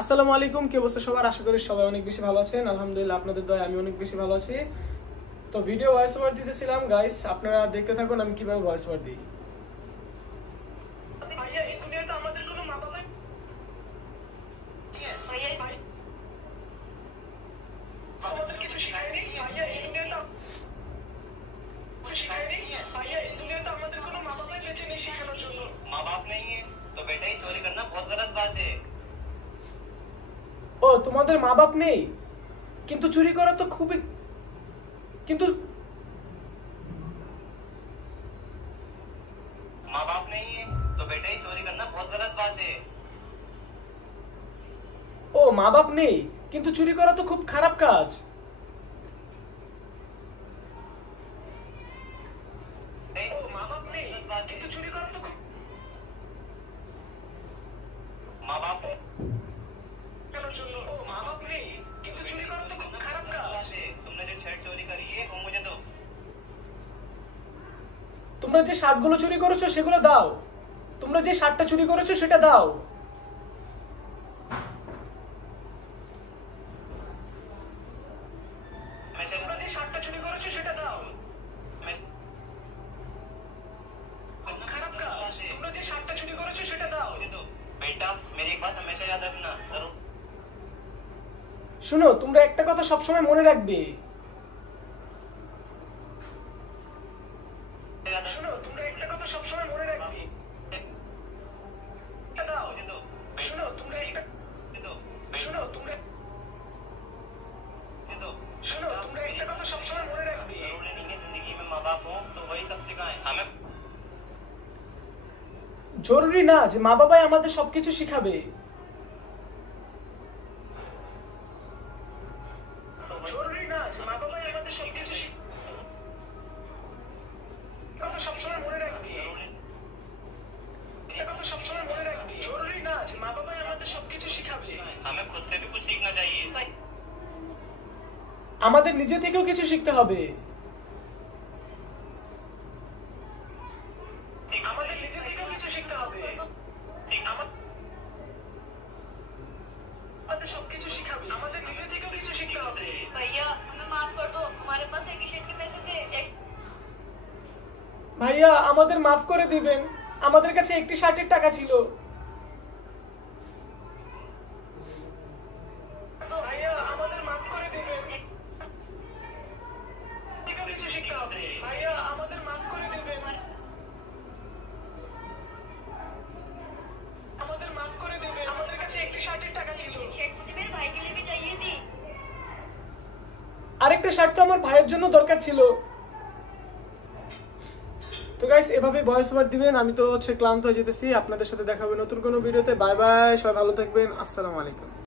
আসসালামু আলাইকুম, কি অবস্থা সবার? আশা করি সবাই অনেক বেশি ভালো আছেন। আলহামদুলিল্লাহ, আপনাদের দয়ায় আমি অনেক বেশি ভালো আছি। তো ভিডিও ভয়েস ওভার দিতেছিলাম গাইস, আপনারা দেখতে থাকুন আমি কিভাবে ভয়েস ওভার দিই। ভাইয়া, এই দুনিয়াতে আমাদের কোনো মা বাবা ভাইয়া আমাদের কিছু শেখায়নি। ভাইয়া, এই দুনিয়াতে শেখায়নি। ভাইয়া, এই দুনিয়াতে আমাদের কোনো মা বাবা বেঁচে নেই শেখানোর জন্য। माँ बाप नहीं है तो बेटा ही चोरी करना बहुत गलत बात है। ও, তোমাদের মা বাপ নেই, কিন্তু চুরি করা তো খুবই কিন্তু माँ बाप नहीं है तो बेटा ही चोरी करना बहुत गलत बात है। ও, মা বাপ নেই কিন্তু চুরি করা তো খুব খারাপ কাজ। ও, মা বাপ নেই কিন্তু চুরি করা তো খুব माँ बाप কেনার জন্য। ও, মা বাপ নেই কিন্তু চুরি করা তো খুব খারাপ কাজ। तुमने जो छेड़ चोरी करी है वो मुझे दो। তোমরা যে শার্টগুলো চুরি করেছো সেগুলো দাও। তোমরা যে শার্টটা চুরি করেছো সেটা দাও। তোমরা যে শার্টটা চুরি করেছো সেটা দাও। খুব খারাপ কাজ। তোমরা যে শার্টটা চুরি করেছো সেটা দাও। मुझे दो बेटा, मेरी एक बात हमेशा याद रखना जरूर। শুনো, তোমরা একটা কথা সবসময় মনে রাখবে। শুনো, তোমরা একটা কথা সবসময় মনে রাখবে। এটা দাও। मुझे दो শুনো, তোমরা একটা मुझे दो শুনো, তোমরা मुझे दो। শুনো, তোমরা একটা কথা সবসময় মনে রাখবে। जरूरी नहीं है जिंदगी में माँ बाप हो तो वही सब सिखाएं हमें। জরুরি না যে মা বাবাই আমাদের সবকিছু শিখাবে। জরুরি না যে মা বাবাই আমাদের সবকিছু কথা সবসময় মনে রাখবে। এটা কথা সবসময় মনে রাখবে। জরুরি না যে মা বাবাই আমাদের সবকিছু শিখাবে। हमें खुद से भी कुछ सीखना चाहिए। আমাদের নিজে থেকেও কিছু শিখতে হবে। আমাদের নিজে থেকেও কিছু শিখতে হবে। আমাদের সবকিছু শিখাবে। আমাদের নিজে থেকেও কিছু শিখতে হবে। भैया हमें माफ कर दो, हमारे पास एक ही शर्ट के पैसे थे। ভাইয়া, আমাদের মাফ করে দিবেন, আমাদের কাছে একটি শার্টের টাকা ছিল। ভাইয়া, আমাদের মাফ করে দিবেন, থেকেও কিছু শিখতে হবে। ভাইয়া, আমাদের মাফ করে দিবেন, আমাদের মাফ করে দিবেন, আমাদের কাছে একটি শার্টের টাকা ছিল। शर्ट मुझे मेरे भाई के लिए भी चाहिए थी। আরেকটা শার্ট তো আমার ভাইয়ের জন্য দরকার ছিল। তো গাইস, এভাবে ভয়েস ওভার দিবেন। আমি তো ক্লান্ত হয়ে যেতেছি। আপনাদের সাথে দেখা হবে নতুন কোনো ভিডিওতে। বাই বাই, সবাই ভালো থাকবেন। আসসালামু আলাইকুম।